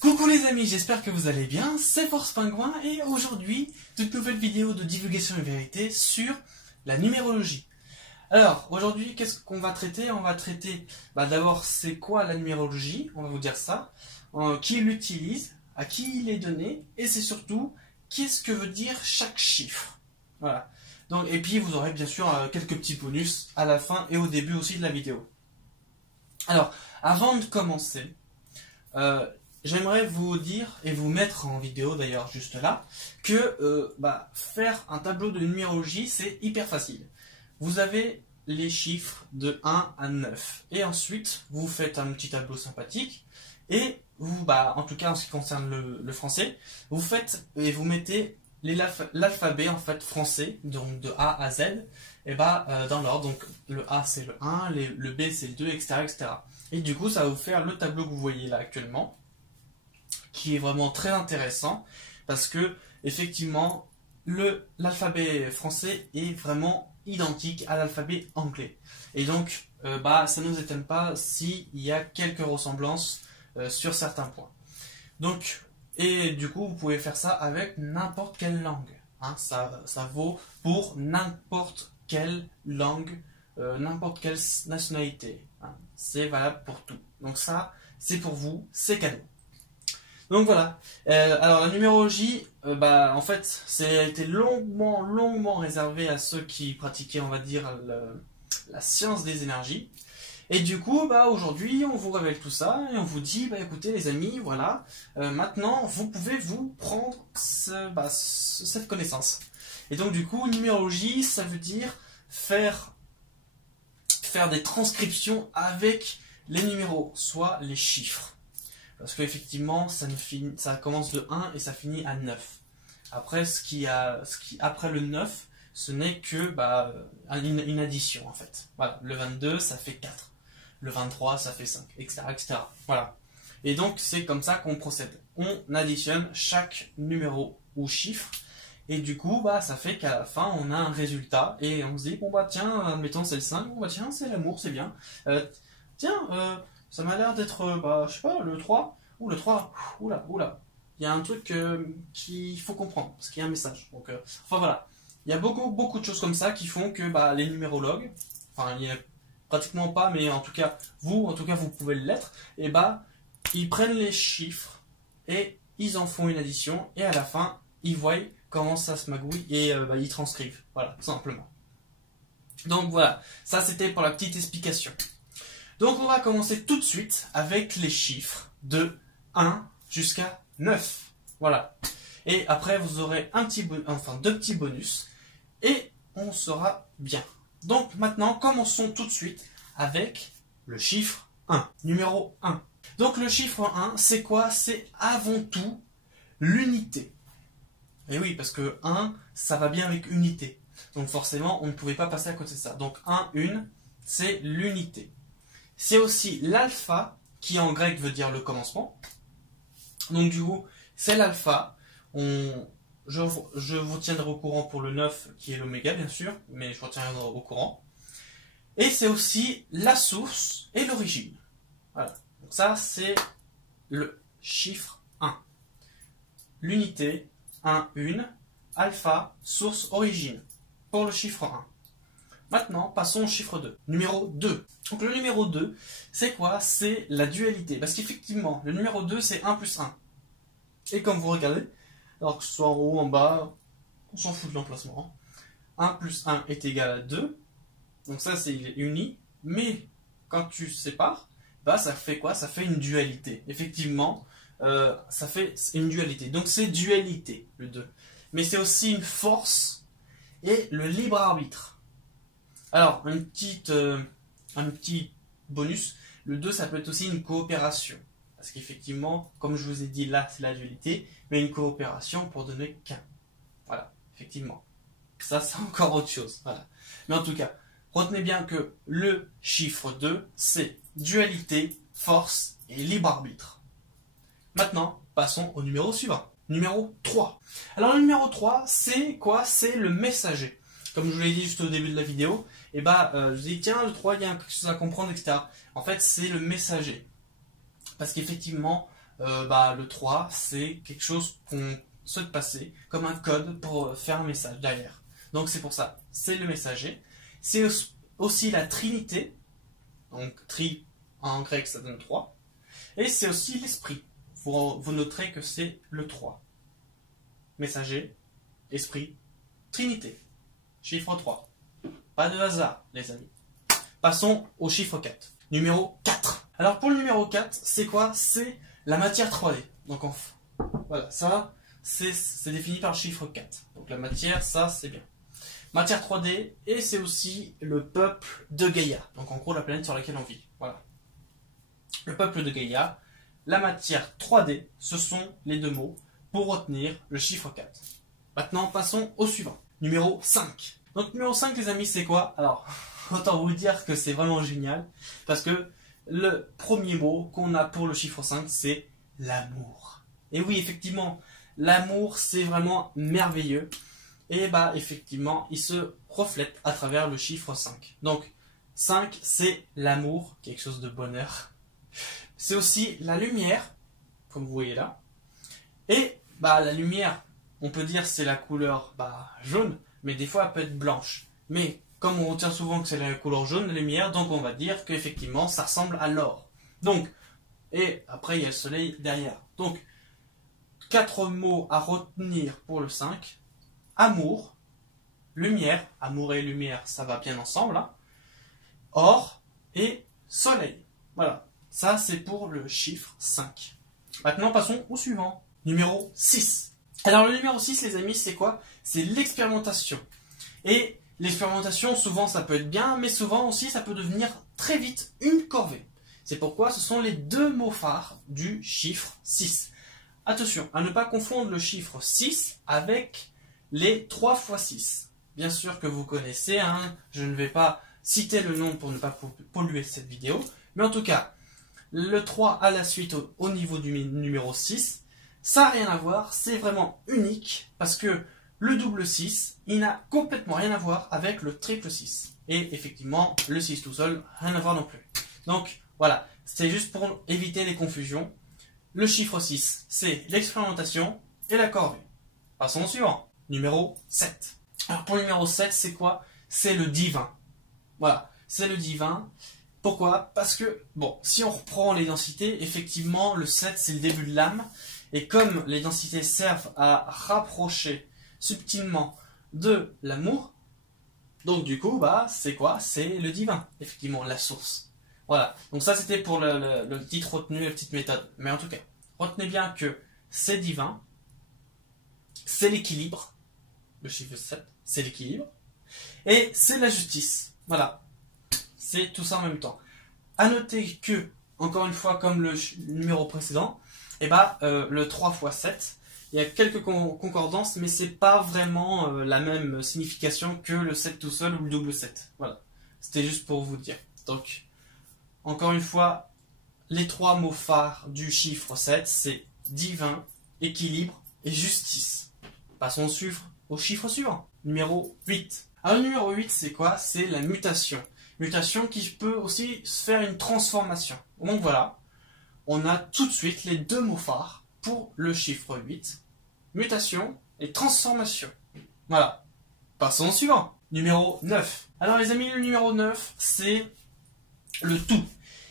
Coucou les amis, j'espère que vous allez bien, c'est Force Pingouin et aujourd'hui, toute nouvelle vidéo de divulgation et vérité sur la numérologie. Alors, aujourd'hui, qu'est-ce qu'on va traiter? On va traiter, d'abord, c'est quoi la numérologie? On va vous dire ça. Qui l'utilise, à qui il est donné, et c'est surtout, qu'est-ce que veut dire chaque chiffre. Voilà. Donc, et puis, vous aurez bien sûr quelques petits bonus à la fin et au début aussi de la vidéo. Alors, avant de commencer, j'aimerais vous dire, et vous mettre en vidéo d'ailleurs juste là, que faire un tableau de numérologie, c'est hyper facile. Vous avez les chiffres de 1 à 9. Et ensuite, vous faites un petit tableau sympathique. Et vous, en tout cas en ce qui concerne le français, vous faites et vous mettez l'alphabet en fait français, donc de A à Z, et dans l'ordre. Donc le A c'est le 1, le B c'est le 2, etc., etc. Et du coup, ça va vous faire le tableau que vous voyez là actuellement, qui est vraiment très intéressant, parce que effectivement, l'alphabet français est vraiment identique à l'alphabet anglais. Et donc, ça ne nous étonne pas s'il y a quelques ressemblances sur certains points. Donc, et du coup, vous pouvez faire ça avec n'importe quelle langue. Hein, ça vaut pour n'importe quelle langue, n'importe quelle nationalité. Hein, c'est valable pour tout. Donc ça, c'est pour vous, c'est cadeau. Donc voilà. Alors la numérologie, en fait, ça a été longuement réservé à ceux qui pratiquaient, on va dire, la science des énergies. Et du coup, aujourd'hui, on vous révèle tout ça et on vous dit, écoutez les amis, voilà, maintenant vous pouvez vous prendre cette connaissance. Et donc du coup, numérologie, ça veut dire faire des transcriptions avec les numéros, soit les chiffres. Parce qu'effectivement, ça commence de 1 et ça finit à 9. Après, après le 9, ce n'est que une addition en fait. Voilà, le 22, ça fait 4. Le 23, ça fait 5, etc., etc. Voilà. Et donc, c'est comme ça qu'on procède. On additionne chaque numéro ou chiffre. Et du coup, ça fait qu'à la fin, on a un résultat. Et on se dit, tiens, admettons, c'est le 5. Tiens, c'est l'amour, c'est bien. Ça m'a l'air d'être, je sais pas, le 3. Ou le 3, oula. Il y a un truc qu'il faut comprendre, parce qu'il y a un message. Donc, voilà. Il y a beaucoup de choses comme ça qui font que les numérologues, il y a pratiquement pas, mais en tout cas, vous pouvez l'être, et ils prennent les chiffres et ils en font une addition, et à la fin, ils voient comment ça se magouille, et ils transcrivent. Voilà, tout simplement. Donc voilà, ça c'était pour la petite explication. Donc on va commencer tout de suite avec les chiffres de 1 jusqu'à 9. Voilà. Et après vous aurez deux petits bonus et on sera bien. Donc maintenant commençons tout de suite avec le chiffre 1. Numéro 1. Donc le chiffre 1, c'est quoi? C'est avant tout l'unité. Et oui, parce que 1, ça va bien avec unité. Donc forcément, on ne pouvait pas passer à côté de ça. Donc 1, 1, c'est l'unité. C'est aussi l'alpha, qui en grec veut dire le commencement. Donc du coup, c'est l'alpha. Je vous tiendrai au courant pour le 9, qui est l'oméga, bien sûr, mais je vous tiendrai au courant. Et c'est aussi la source et l'origine. Voilà. Donc ça, c'est le chiffre 1. L'unité, 1, 1, alpha, source, origine, pour le chiffre 1. Maintenant, passons au chiffre 2. Numéro 2. Donc le numéro 2, c'est quoi? C'est la dualité. Parce qu'effectivement, le numéro 2, c'est 1 plus 1. Et comme vous regardez, alors que ce soit en haut, en bas, on s'en fout de l'emplacement. 1 plus 1 est égal à 2. Donc ça, c'est uni. Mais quand tu sépares, ça fait quoi? Ça fait une dualité. Effectivement, ça fait une dualité. Donc c'est dualité, le 2. Mais c'est aussi une force et le libre arbitre. Alors, un petit bonus, le 2, ça peut être aussi une coopération. Parce qu'effectivement, comme je vous ai dit là, c'est la dualité, mais une coopération pour donner qu'un. Voilà, effectivement. Ça, c'est encore autre chose. Voilà. Mais en tout cas, retenez bien que le chiffre 2, c'est dualité, force et libre arbitre. Maintenant, passons au numéro suivant. Numéro 3. Alors, le numéro 3, c'est quoi? C'est le messager. Comme je vous l'ai dit juste au début de la vidéo, je vous dis, tiens, le 3, il y a quelque chose à comprendre, etc. En fait, c'est le messager. Parce qu'effectivement, le 3, c'est quelque chose qu'on souhaite passer comme un code pour faire un message derrière. Donc c'est pour ça, c'est le messager. C'est aussi la trinité, donc tri en grec ça donne 3. Et c'est aussi l'esprit. Vous noterez que c'est le 3. Messager, esprit, trinité. Chiffre 3. Pas de hasard, les amis. Passons au chiffre 4. Numéro 4. Alors pour le numéro 4, c'est quoi? C'est la matière 3D. Donc voilà, ça, c'est défini par le chiffre 4. Donc la matière, ça, c'est bien. Matière 3D, et c'est aussi le peuple de Gaïa. Donc en gros, la planète sur laquelle on vit. Voilà. Le peuple de Gaïa, la matière 3D, ce sont les deux mots pour retenir le chiffre 4. Maintenant, passons au suivant. Numéro 5. Donc numéro 5, les amis, c'est quoi? Alors, autant vous dire que c'est vraiment génial, parce que le premier mot qu'on a pour le chiffre 5, c'est l'amour. Et oui, effectivement, l'amour, c'est vraiment merveilleux. Et effectivement, il se reflète à travers le chiffre 5. Donc, 5, c'est l'amour, quelque chose de bonheur. C'est aussi la lumière, comme vous voyez là. Et la lumière, on peut dire c'est la couleur jaune, mais des fois elle peut être blanche. Mais comme on retient souvent que c'est la couleur jaune, la lumière, donc on va dire qu'effectivement ça ressemble à l'or. Donc, et après il y a le soleil derrière. Donc, 4 mots à retenir pour le 5. Amour, lumière, amour et lumière, ça va bien ensemble. Hein. Or et soleil. Voilà, ça c'est pour le chiffre 5. Maintenant passons au suivant. Numéro 6. Alors le numéro 6, les amis, c'est quoi? C'est l'expérimentation. Et l'expérimentation, souvent ça peut être bien, mais souvent aussi ça peut devenir très vite une corvée. C'est pourquoi ce sont les deux mots phares du chiffre 6. Attention, à ne pas confondre le chiffre 6 avec les 3 x 6. Bien sûr que vous connaissez, hein, je ne vais pas citer le nom pour ne pas polluer cette vidéo, mais en tout cas, le 3 à la suite au niveau du numéro 6, ça n'a rien à voir, c'est vraiment unique, parce que le double 6, il n'a complètement rien à voir avec le triple 6. Et effectivement, le 6 tout seul, rien à voir non plus. Donc voilà, c'est juste pour éviter les confusions. Le chiffre 6, c'est l'expérimentation et la corvée. Passons au suivant. Numéro 7. Alors pour le numéro 7, c'est quoi? C'est le divin. Voilà, c'est le divin. Pourquoi? Parce que, si on reprend les densités, effectivement, le 7, c'est le début de l'âme. Et comme les densités servent à rapprocher subtilement de l'amour, donc du coup, c'est quoi? C'est le divin, effectivement, la source. Voilà, donc ça c'était pour le titre retenu, la petite méthode. Mais en tout cas, retenez bien que c'est divin, c'est l'équilibre. Le chiffre 7, c'est l'équilibre. Et c'est la justice. Voilà. C'est tout ça en même temps. A noter que, encore une fois, comme le numéro précédent, le 3 x 7, il y a quelques concordances, mais c'est pas vraiment la même signification que le 7 tout seul ou le double 7. Voilà. C'était juste pour vous dire. Donc, encore une fois, les 3 mots phares du chiffre 7, c'est divin, équilibre et justice. Passons au chiffre suivant. Numéro 8. Alors le numéro 8, c'est quoi? C'est la mutation. Mutation qui peut aussi se faire une transformation. Donc voilà, on a tout de suite les deux mots phares pour le chiffre 8. Mutation et transformation. Voilà. Passons au suivant. Numéro 9. Alors les amis, le numéro 9, c'est le tout.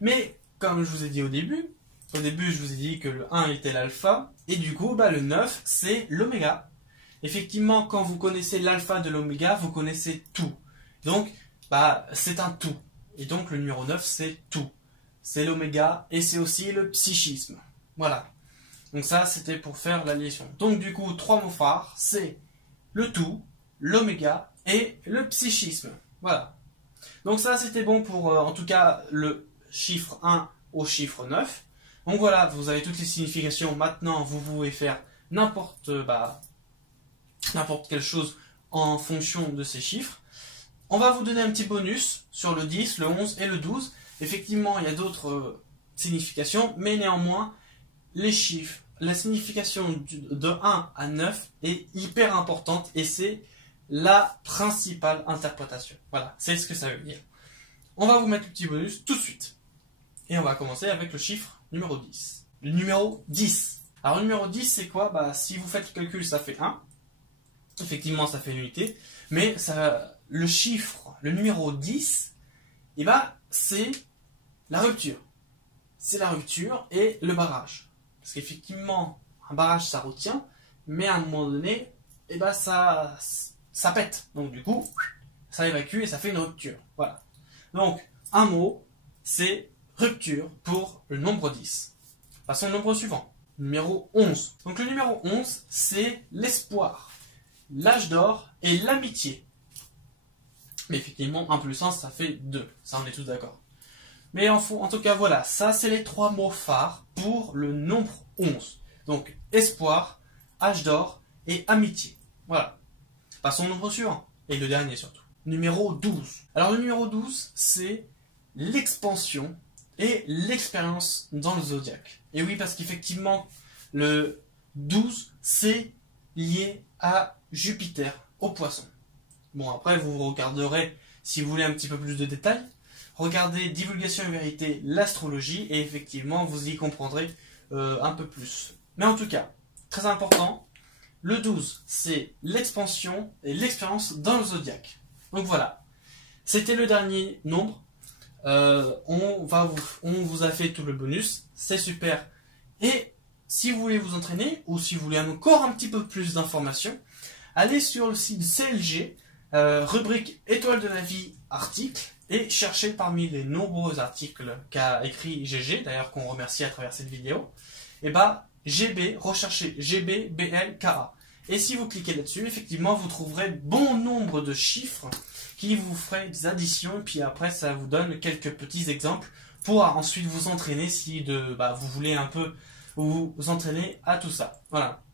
Mais comme je vous ai dit au début, je vous ai dit que le 1 était l'alpha, et du coup, le 9, c'est l'oméga. Effectivement, quand vous connaissez l'alpha de l'oméga, vous connaissez tout. Donc, c'est un tout. Et donc, le numéro 9, c'est tout. C'est l'oméga et c'est aussi le psychisme. Voilà. Donc ça, c'était pour faire la liaison. Donc, du coup, 3 mots phares, c'est le tout, l'oméga et le psychisme. Voilà. Donc ça, c'était bon pour, en tout cas, le chiffre 1 au chiffre 9. Donc voilà, vous avez toutes les significations. Maintenant, vous pouvez faire n'importe quelle chose en fonction de ces chiffres. On va vous donner un petit bonus sur le 10, le 11 et le 12. Effectivement, il y a d'autres significations, mais néanmoins, les chiffres, la signification de 1 à 9 est hyper importante et c'est la principale interprétation. Voilà, c'est ce que ça veut dire. On va vous mettre le petit bonus tout de suite. Et on va commencer avec le chiffre numéro 10. le numéro 10. Alors le numéro 10 c'est quoi? Bah, si vous faites le calcul ça fait 1. Effectivement ça fait une unité. Mais ça, le chiffre, le numéro 10, et bah, c'est la rupture. C'est la rupture et le barrage. Parce qu'effectivement, un barrage ça retient, mais à un moment donné, et bah, ça pète. Donc du coup, ça évacue et ça fait une rupture. Voilà. Donc, un mot, c'est rupture pour le nombre 10. Passons au nombre suivant. Numéro 11. Donc le numéro 11, c'est l'espoir, l'âge d'or et l'amitié. Mais effectivement, 1 plus 1, ça fait 2. Ça, on est tous d'accord. Mais en tout cas, voilà. Ça, c'est les 3 mots phares pour le nombre 11. Donc, espoir, âge d'or et amitié. Voilà. Passons au nombre suivant. Et le dernier surtout. Numéro 12. Alors, le numéro 12, c'est l'expansion et l'expérience dans le zodiaque. Et oui, parce qu'effectivement, le 12, c'est lié à Jupiter, au poisson. Bon, après, vous regarderez, si vous voulez un petit peu plus de détails, regardez Divulgation et Vérité, l'astrologie, et effectivement, vous y comprendrez un peu plus. Mais en tout cas, très important, le 12, c'est l'expansion et l'expérience dans le zodiaque. Donc voilà, c'était le dernier nombre. On vous a fait tout le bonus, c'est super. Et si vous voulez vous entraîner, ou si vous voulez encore un petit peu plus d'informations, allez sur le site CLG, rubrique Étoile de la vie, article, et cherchez parmi les nombreux articles qu'a écrit GG, d'ailleurs qu'on remercie à travers cette vidéo, et bah GB, recherchez GB, BLKA. Et si vous cliquez là-dessus, effectivement, vous trouverez bon nombre de chiffres qui vous feraient des additions, et puis après, ça vous donne quelques petits exemples pour ensuite vous entraîner si vous voulez un peu vous entraîner à tout ça. Voilà.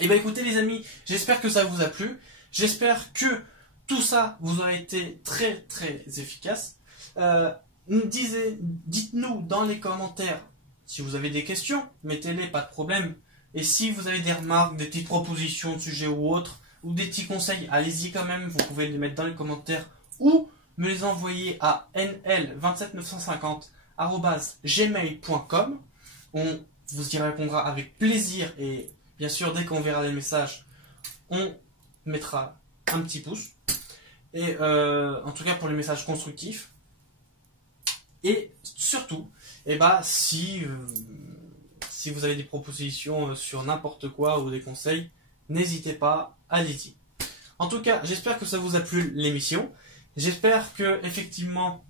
Et bah écoutez les amis, j'espère que ça vous a plu. J'espère que tout ça vous aura été très très efficace. Dites-nous dans les commentaires si vous avez des questions, mettez-les, pas de problème. Et si vous avez des remarques, des petites propositions de sujets ou autres, ou des petits conseils, allez-y quand même, vous pouvez les mettre dans les commentaires ou me les envoyer à nl27950@gmail.com. On vous y répondra avec plaisir et bien sûr dès qu'on verra les messages, on mettra un petit pouce. Et en tout cas pour les messages constructifs. Et surtout, si vous avez des propositions sur n'importe quoi ou des conseils, n'hésitez pas, allez-y. En tout cas, j'espère que ça vous a plu l'émission. J'espère que effectivement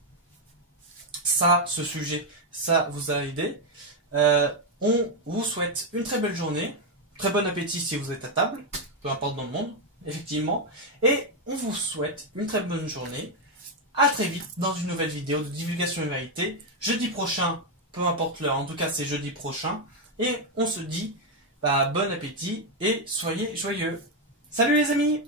ce sujet, ça vous a aidé. On vous souhaite une très belle journée, très bon appétit si vous êtes à table, peu importe dans le monde, effectivement. Et on vous souhaite une très bonne journée. À très vite dans une nouvelle vidéo de Divulgation et Vérité. Jeudi prochain, peu importe l'heure, en tout cas c'est jeudi prochain. Et on se dit bon appétit et soyez joyeux. Salut les amis!